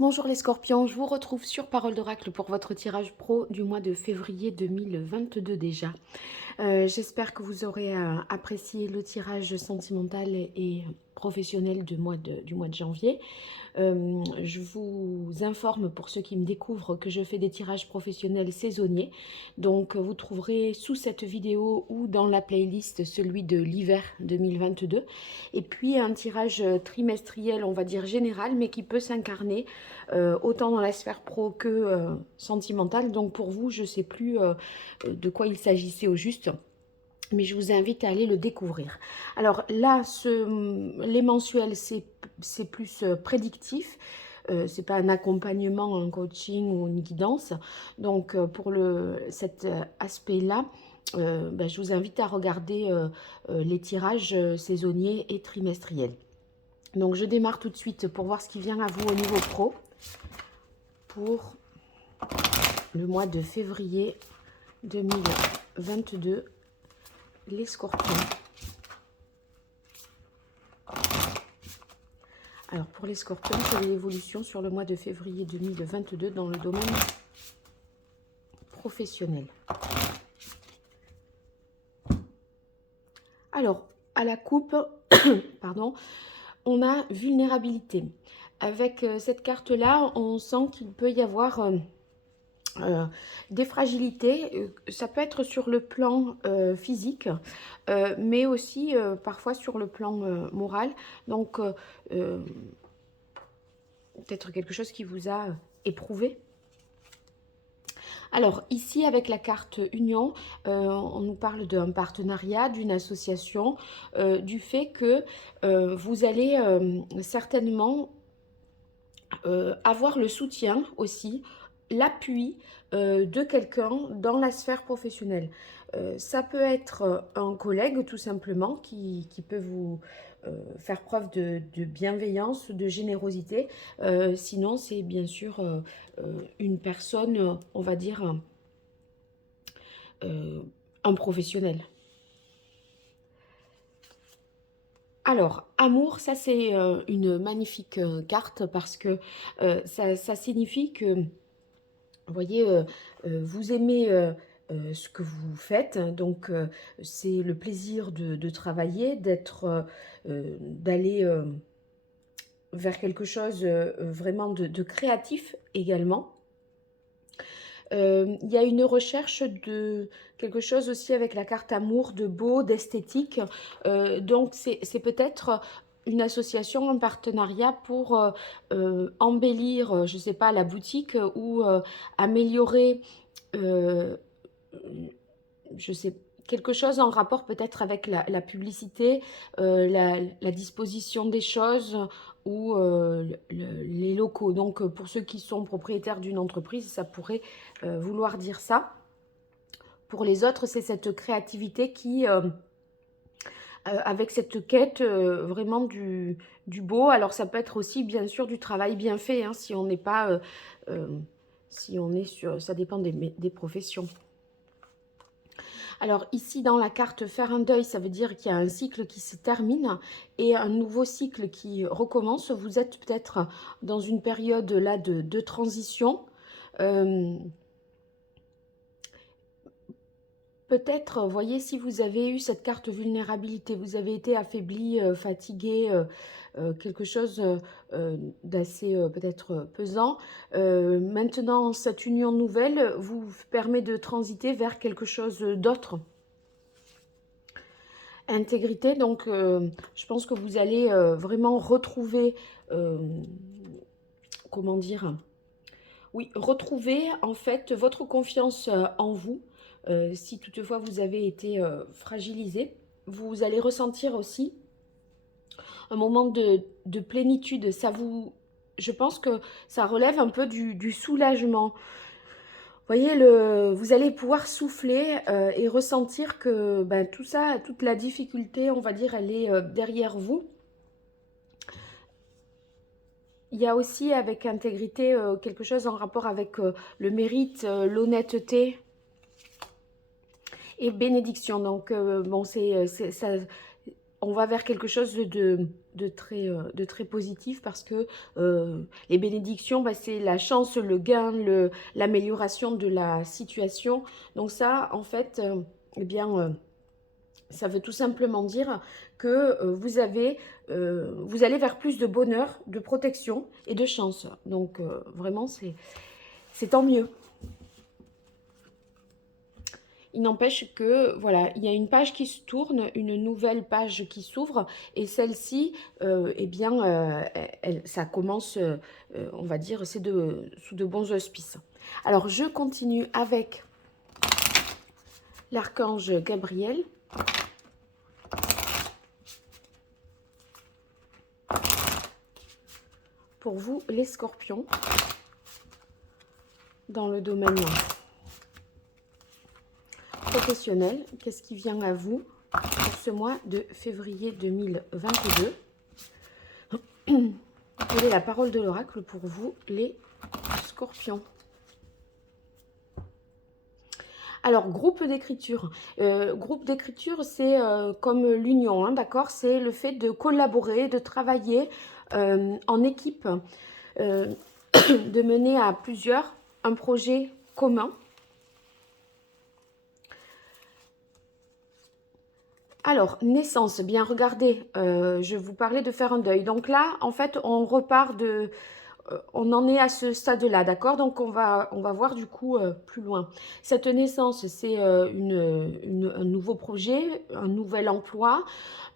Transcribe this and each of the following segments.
Bonjour les scorpions, je vous retrouve sur Parole d'Oracle pour votre tirage pro du mois de février 2022 déjà. J'espère que vous aurez apprécié le tirage sentimental et professionnel du mois de janvier. Je vous informe pour ceux qui me découvrent que je fais des tirages professionnels saisonniers. Donc vous trouverez sous cette vidéo ou dans la playlist celui de l'hiver 2022. Et puis un tirage trimestriel, on va dire général, mais qui peut s'incarner autant dans la sphère pro que sentimentale. Donc pour vous, je ne sais plus de quoi il s'agissait au juste, mais je vous invite à aller le découvrir. Alors là, les mensuels, c'est plus prédictif. C'est pas un accompagnement, un coaching ou une guidance. Donc pour cet aspect-là, je vous invite à regarder les tirages saisonniers et trimestriels. Donc je démarre tout de suite pour voir ce qui vient à vous au niveau pro pour le mois de février 2022, les scorpions. Alors pour les scorpions, c'est l'évolution sur le mois de février 2022 dans le domaine professionnel. Alors, à la coupe, pardon, on a vulnérabilité. Avec cette carte-là, on sent qu'il peut y avoir des fragilités. Ça peut être sur le plan physique, mais aussi parfois sur le plan moral. Donc, peut-être quelque chose qui vous a éprouvé. Alors ici avec la carte union, on nous parle d'un partenariat, d'une association, du fait que vous allez certainement avoir le soutien aussi, l'appui de quelqu'un dans la sphère professionnelle. Ça peut être un collègue tout simplement qui peut vous faire preuve de bienveillance, de générosité. Sinon, c'est bien sûr une personne, on va dire, un professionnel. Alors, amour, ça c'est une magnifique carte parce que ça signifie que, vous voyez, vous aimez ce que vous faites, donc c'est le plaisir de travailler, d'aller vers quelque chose vraiment de créatif également. Il y a une recherche de quelque chose aussi avec la carte amour, de beau, d'esthétique. Donc c'est peut-être une association, un partenariat pour embellir, je ne sais pas, la boutique ou améliorer, je sais, quelque chose en rapport peut-être avec la publicité, la disposition des choses ou les locaux. Donc pour ceux qui sont propriétaires d'une entreprise, ça pourrait vouloir dire ça. Pour les autres, c'est cette créativité qui, avec cette quête vraiment du beau, alors ça peut être aussi bien sûr du travail bien fait, hein, si on n'est pas, si on est sur, ça dépend des professions. Alors ici dans la carte faire un deuil, ça veut dire qu'il y a un cycle qui se termine et un nouveau cycle qui recommence. Vous êtes peut-être dans une période là de transition. Peut-être, vous voyez, si vous avez eu cette carte vulnérabilité, vous avez été affaibli, fatigué, quelque chose d'assez peut-être pesant. Maintenant, cette union nouvelle vous permet de transiter vers quelque chose d'autre. Intégrité, donc je pense que vous allez vraiment retrouver, comment dire, oui, retrouver en fait votre confiance en vous. Si toutefois vous avez été fragilisé, vous allez ressentir aussi un moment de plénitude. Je pense que ça relève un peu du soulagement. Vous voyez, vous allez pouvoir souffler et ressentir que ben, tout ça, toute la difficulté, on va dire, elle est derrière vous. Il y a aussi avec intégrité quelque chose en rapport avec le mérite, l'honnêteté et bénédiction. Donc, bon, ça, on va vers quelque chose de très positif parce que les bénédictions, bah, c'est la chance, le gain, l'amélioration de la situation. Donc ça, en fait, eh bien, ça veut tout simplement dire que vous allez vers plus de bonheur, de protection et de chance. Donc vraiment, c'est tant mieux. Il n'empêche que, voilà, il y a une page qui se tourne, une nouvelle page qui s'ouvre, et celle-ci, eh bien, ça commence, on va dire, c'est sous de bons auspices. Alors, je continue avec l'archange Gabriel. Pour vous, les scorpions, dans le domaine professionnel, qu'est-ce qui vient à vous pour ce mois de février 2022? Quelle est la parole de l'oracle pour vous, les scorpions? Alors, groupe d'écriture. Groupe d'écriture, c'est comme l'union, hein, d'accord? C'est le fait de collaborer, de travailler en équipe, de mener à plusieurs un projet commun. Alors, naissance, bien regardez, je vous parlais de faire un deuil. Donc là, en fait, on repart de... on en est à ce stade-là, d'accord? Donc on va voir du coup plus loin. Cette naissance, c'est un nouveau projet, un nouvel emploi,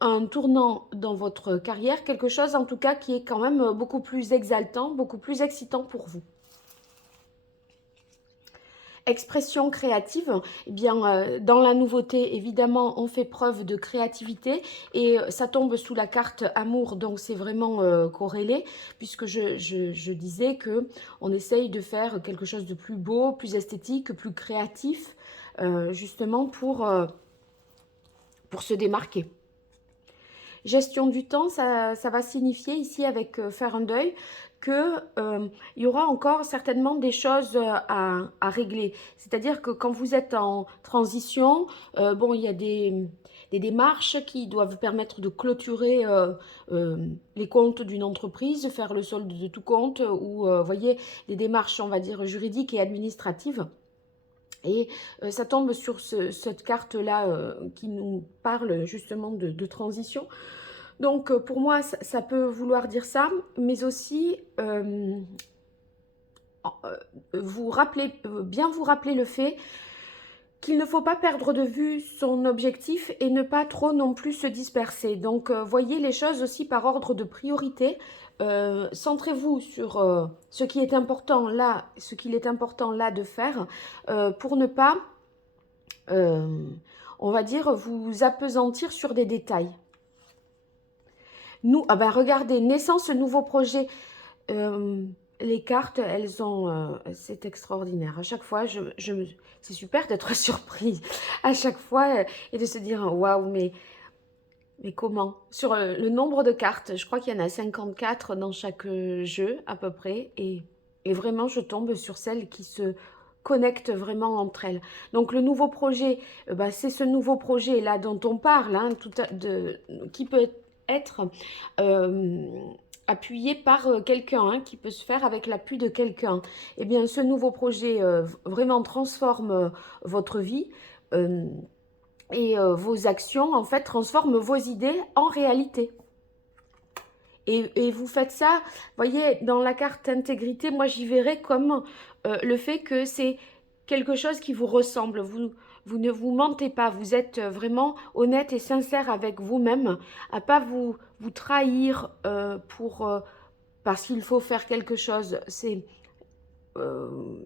un tournant dans votre carrière, quelque chose en tout cas qui est quand même beaucoup plus exaltant, beaucoup plus excitant pour vous. Expression créative, eh bien, dans la nouveauté, évidemment, on fait preuve de créativité et ça tombe sous la carte amour, donc c'est vraiment corrélé, puisque je disais que on essaye de faire quelque chose de plus beau, plus esthétique, plus créatif, justement pour se démarquer. Gestion du temps, ça va signifier ici avec faire un deuil que il y aura encore certainement des choses à régler. C'est-à-dire que quand vous êtes en transition, bon, il y a des démarches qui doivent permettre de clôturer les comptes d'une entreprise, faire le solde de tout compte, ou, voyez, des démarches, on va dire, juridiques et administratives. Et ça tombe sur cette carte-là qui nous parle justement de transition. Donc, pour moi, ça peut vouloir dire ça, mais aussi bien vous rappeler le fait qu'il ne faut pas perdre de vue son objectif et ne pas trop non plus se disperser. Donc, voyez les choses aussi par ordre de priorité. Centrez-vous sur ce qui est important là, ce qu'il est important là de faire pour ne pas, on va dire, vous appesantir sur des détails. Ah ben regardez, naissance, nouveau projet. Les cartes, elles ont... c'est extraordinaire. À chaque fois, c'est super d'être surprise. À chaque fois, et de se dire, waouh, mais comment? Sur le nombre de cartes, je crois qu'il y en a 54 dans chaque jeu, à peu près. Et vraiment, je tombe sur celles qui se connectent vraiment entre elles. Donc, le nouveau projet, bah, c'est ce nouveau projet-là dont on parle, hein, qui peut être appuyé par quelqu'un, hein, qui peut se faire avec l'appui de quelqu'un. Eh bien, ce nouveau projet vraiment transforme votre vie et vos actions, en fait, transforment vos idées en réalité. Et vous faites ça, voyez, dans la carte intégrité, moi j'y verrais comme le fait que c'est quelque chose qui vous ressemble. Vous ne vous mentez pas, vous êtes vraiment honnête et sincère avec vous-même, à pas vous trahir parce qu'il faut faire quelque chose. C'est, vous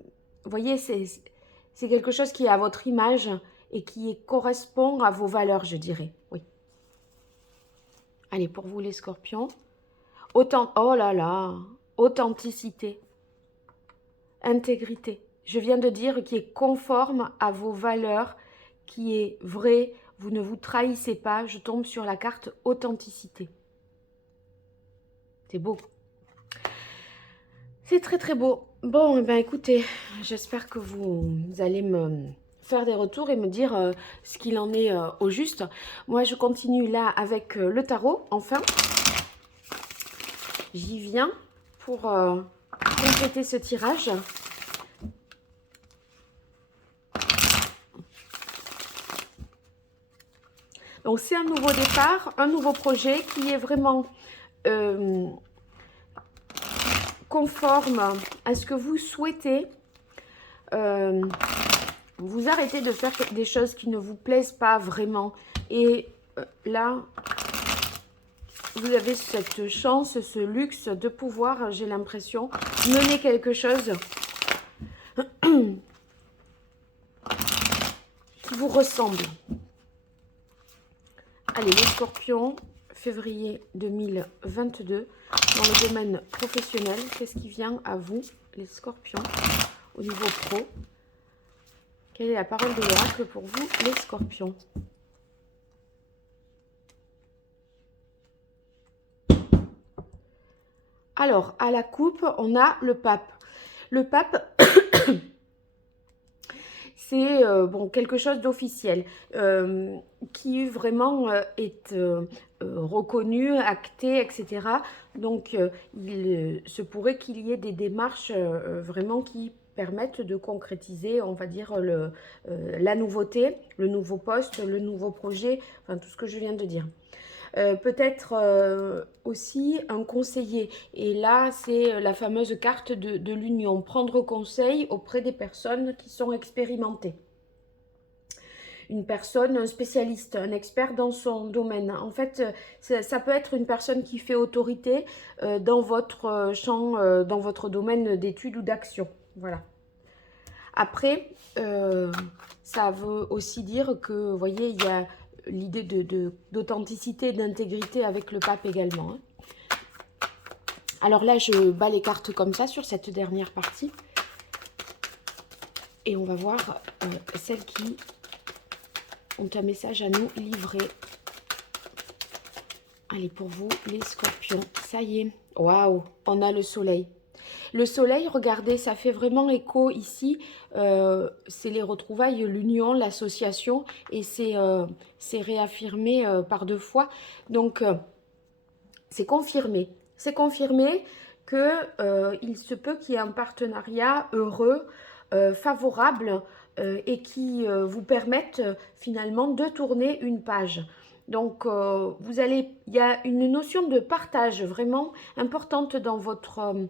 voyez, c'est quelque chose qui est à votre image et qui correspond à vos valeurs, je dirais. Oui. Allez, pour vous les scorpions. Oh là là, authenticité, intégrité. Je viens de dire qui est conforme à vos valeurs, qui est vrai, vous ne vous trahissez pas. Je tombe sur la carte authenticité. C'est beau. C'est très très beau. Bon, ben écoutez, j'espère que vous allez me faire des retours et me dire ce qu'il en est au juste. Moi, je continue là avec le tarot, enfin. J'y viens pour compléter ce tirage. Donc, c'est un nouveau départ, un nouveau projet qui est vraiment conforme à ce que vous souhaitez. Vous arrêtez de faire des choses qui ne vous plaisent pas vraiment. Et là, vous avez cette chance, ce luxe de pouvoir, j'ai l'impression, mener quelque chose qui vous ressemble. Allez, les scorpions, février 2022, dans le domaine professionnel, qu'est-ce qui vient à vous, les scorpions, au niveau pro? Quelle est la parole de l'oracle pour vous, les scorpions? Alors, à la coupe, on a le pape. Le pape, c'est bon, quelque chose d'officiel qui vraiment est reconnu, acté, etc. Donc, il se pourrait qu'il y ait des démarches vraiment qui permettent de concrétiser, on va dire, la nouveauté, le nouveau poste, le nouveau projet, enfin tout ce que je viens de dire. Peut-être aussi un conseiller. Et là, c'est la fameuse carte de l'union. Prendre conseil auprès des personnes qui sont expérimentées. Une personne, un spécialiste, un expert dans son domaine. En fait, ça peut être une personne qui fait autorité dans votre champ, dans votre domaine d'études ou d'action. Voilà. Après, ça veut aussi dire que, vous voyez, il y a l'idée d'authenticité et d'intégrité avec le pape également. Hein. Alors là, je bats les cartes comme ça sur cette dernière partie. Et on va voir celles qui ont un message à nous livrer. Allez, pour vous, les scorpions. Ça y est. Waouh, on a le soleil. Le soleil, regardez, ça fait vraiment écho ici. C'est les retrouvailles, l'union, l'association. Et c'est réaffirmé par deux fois. Donc, c'est confirmé. C'est confirmé qu'il se peut qu'il y ait un partenariat heureux, favorable et qui vous permette finalement de tourner une page. Donc, il y a une notion de partage vraiment importante dans votre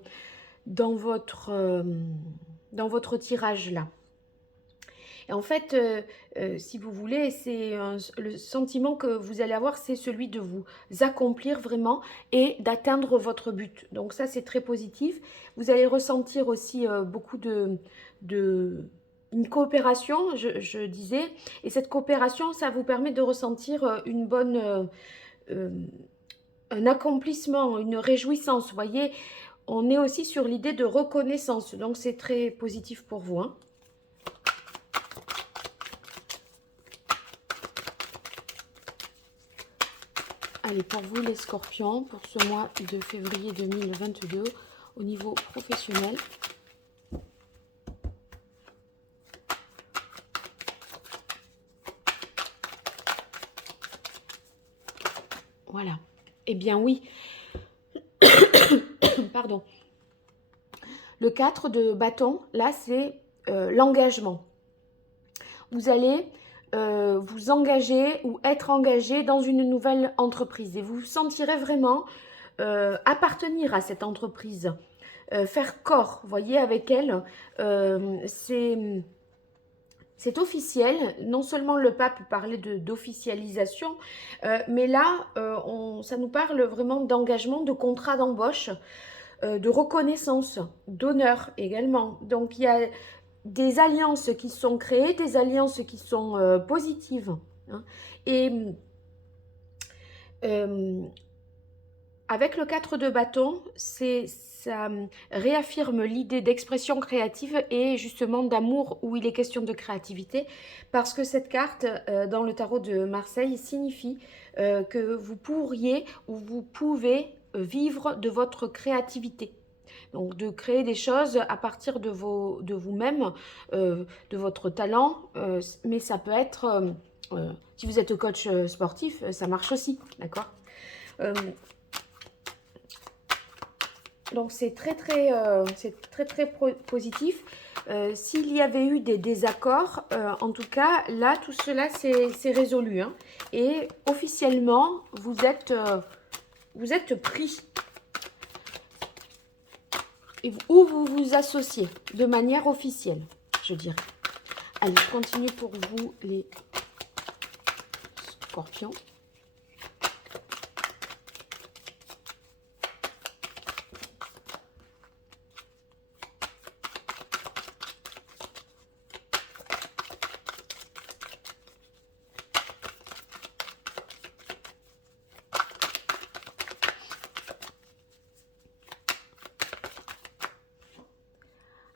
tirage là. Et en fait, si vous voulez, le sentiment que vous allez avoir, c'est celui de vous accomplir vraiment et d'atteindre votre but. Donc ça, c'est très positif. Vous allez ressentir aussi beaucoup une coopération, je disais. Et cette coopération, ça vous permet de ressentir un accomplissement, une réjouissance. Vous voyez, on est aussi sur l'idée de reconnaissance. Donc c'est très positif pour vous. Hein. Allez, pour vous les scorpions, pour ce mois de février 2022, au niveau professionnel. Voilà. Eh bien oui. Pardon. Le 4 de bâton, là, c'est l'engagement. Vous allez vous engager ou être engagé dans une nouvelle entreprise. Et vous vous sentirez vraiment appartenir à cette entreprise. Faire corps, vous voyez, avec elle. C'est officiel. Non seulement le pape parlait d'officialisation, mais là, ça nous parle vraiment d'engagement, de contrat d'embauche, de reconnaissance, d'honneur également. Donc, il y a des alliances qui sont créées, des alliances qui sont positives. Hein. Et avec le 4 de bâton, ça réaffirme l'idée d'expression créative et justement d'amour où il est question de créativité. Parce que cette carte, dans le tarot de Marseille, signifie que vous pourriez ou vous pouvez vivre de votre créativité. Donc, de créer des choses à partir de vous-même, de votre talent. Mais ça peut être, si vous êtes coach sportif, ça marche aussi, d'accord? Donc, c'est très positif. S'il y avait eu des désaccords, en tout cas, là, tout cela, c'est résolu. Hein. Et officiellement, vous êtes pris. Ou vous vous associez de manière officielle, je dirais. Allez, je continue pour vous, les scorpions.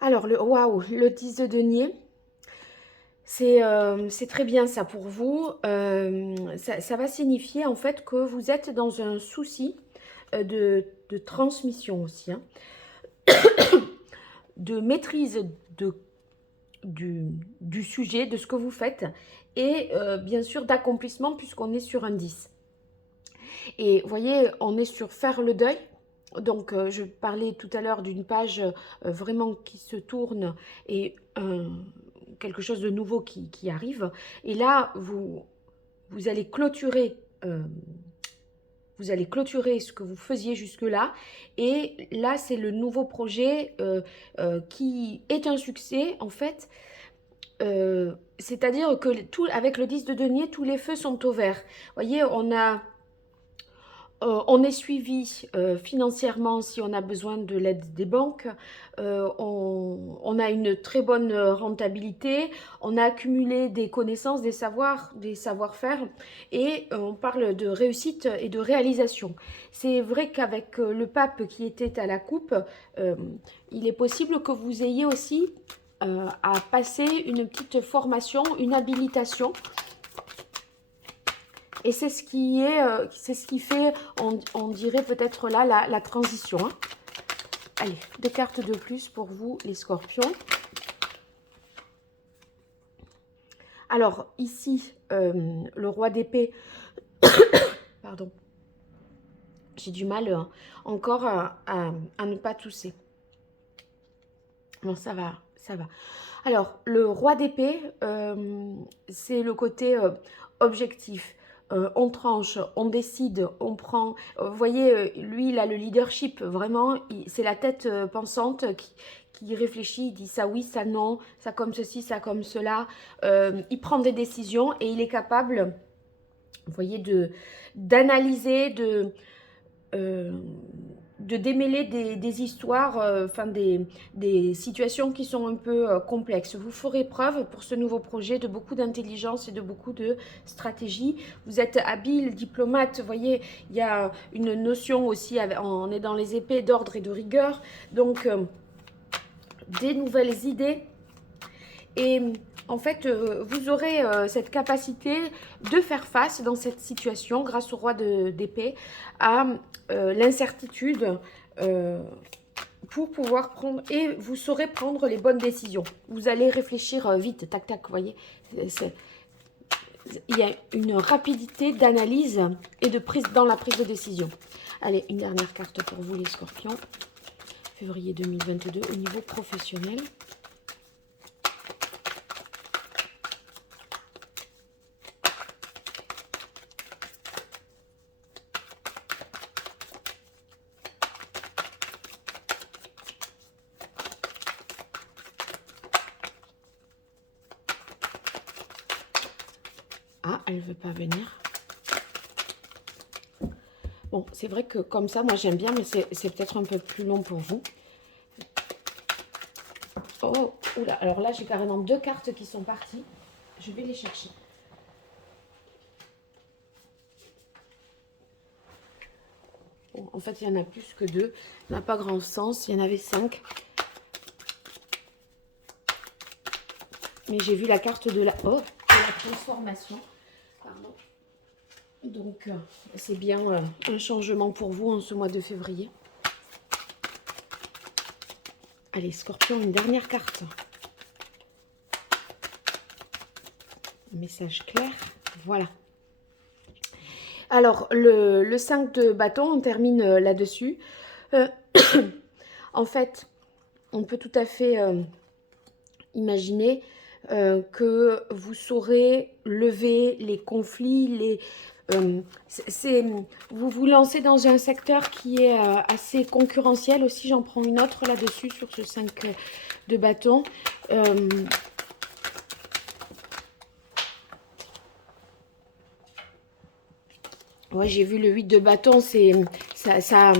Alors, le 10 de denier, c'est très bien ça pour vous. Ça va signifier en fait que vous êtes dans un souci de transmission aussi, hein, de maîtrise du sujet, de ce que vous faites, et bien sûr d'accomplissement puisqu'on est sur un 10. Et vous voyez, on est sur faire le deuil. Donc, je parlais tout à l'heure d'une page vraiment qui se tourne et quelque chose de nouveau qui arrive. Et là, vous allez clôturer ce que vous faisiez jusque-là. Et là, c'est le nouveau projet qui est un succès, en fait. C'est-à-dire que avec le 10 de denier, tous les feux sont au vert. Vous voyez, on est suivi financièrement si on a besoin de l'aide des banques. On a une très bonne rentabilité. On a accumulé des connaissances, des savoir-faire. Et on parle de réussite et de réalisation. C'est vrai qu'avec le pape qui était à la coupe, il est possible que vous ayez aussi à passer une petite formation, une habilitation. Et c'est ce qui fait, on dirait peut-être là, la transition. Hein. Allez, 2 cartes de plus pour vous, les scorpions. Alors, ici, le roi d'épée, pardon, j'ai du mal encore à ne pas tousser. Non, ça va, ça va. Alors, le roi d'épée, c'est le côté objectif. On tranche, on décide, on prend. Vous voyez, lui, il a le leadership, vraiment. C'est la tête pensante qui réfléchit, il dit ça oui, ça non, ça comme ceci, ça comme cela. Il prend des décisions et il est capable, vous voyez, d'analyser, de démêler des histoires, enfin des situations qui sont un peu complexes. Vous ferez preuve pour ce nouveau projet de beaucoup d'intelligence et de beaucoup de stratégie. Vous êtes habile, diplomate, vous voyez, il y a une notion aussi, on est dans les épées d'ordre et de rigueur, donc des nouvelles idées. Et en fait, vous aurez cette capacité de faire face dans cette situation, grâce au roi d'épée, à l'incertitude pour pouvoir prendre, et vous saurez prendre les bonnes décisions. Vous allez réfléchir vite, tac, tac, vous voyez. Il y a une rapidité d'analyse et dans la prise de décision. Allez, une dernière carte pour vous, les scorpions. Février 2022, au niveau professionnel. Ah, elle ne veut pas venir. Bon, c'est vrai que comme ça, moi j'aime bien, mais c'est peut-être un peu plus long pour vous. Oh, oula, alors là, j'ai carrément 2 cartes qui sont parties. Je vais les chercher. Bon, en fait, il y en a plus que 2. Ça n'a pas grand sens. Il y en avait 5. Mais j'ai vu la carte de la transformation. Pardon. Donc, c'est bien un changement pour vous en ce mois de février. Allez, Scorpion, une dernière carte. Message clair. Voilà. Alors, le 5 de bâton, on termine là-dessus. En fait, on peut tout à fait imaginer que vous saurez lever les conflits, vous vous lancez dans un secteur qui est assez concurrentiel aussi. J'en prends une autre là-dessus sur ce 5 de bâton. Ouais, j'ai vu le 8 de bâton, c'est ça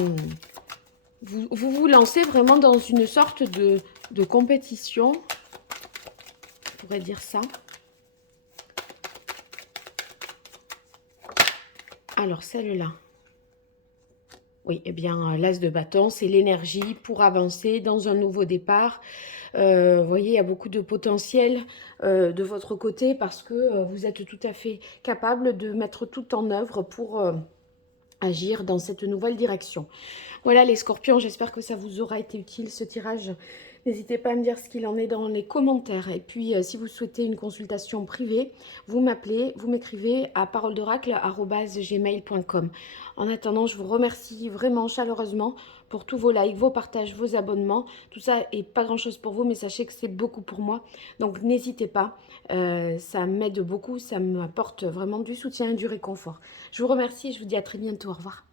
vous lancez vraiment dans une sorte de compétition, on pourrait dire ça. Alors, celle-là. Oui, eh bien, l'as de bâton, c'est l'énergie pour avancer dans un nouveau départ. Vous voyez, il y a beaucoup de potentiel de votre côté parce que vous êtes tout à fait capable de mettre tout en œuvre pour agir dans cette nouvelle direction. Voilà les scorpions, j'espère que ça vous aura été utile ce tirage. N'hésitez pas à me dire ce qu'il en est dans les commentaires. Et puis, si vous souhaitez une consultation privée, vous m'appelez, vous m'écrivez à paroledoracle@gmail.com. En attendant, je vous remercie vraiment chaleureusement pour tous vos likes, vos partages, vos abonnements. Tout ça est pas grand-chose pour vous, mais sachez que c'est beaucoup pour moi. Donc, n'hésitez pas. Ça m'aide beaucoup, ça m'apporte vraiment du soutien et du réconfort. Je vous remercie et je vous dis à très bientôt. Au revoir.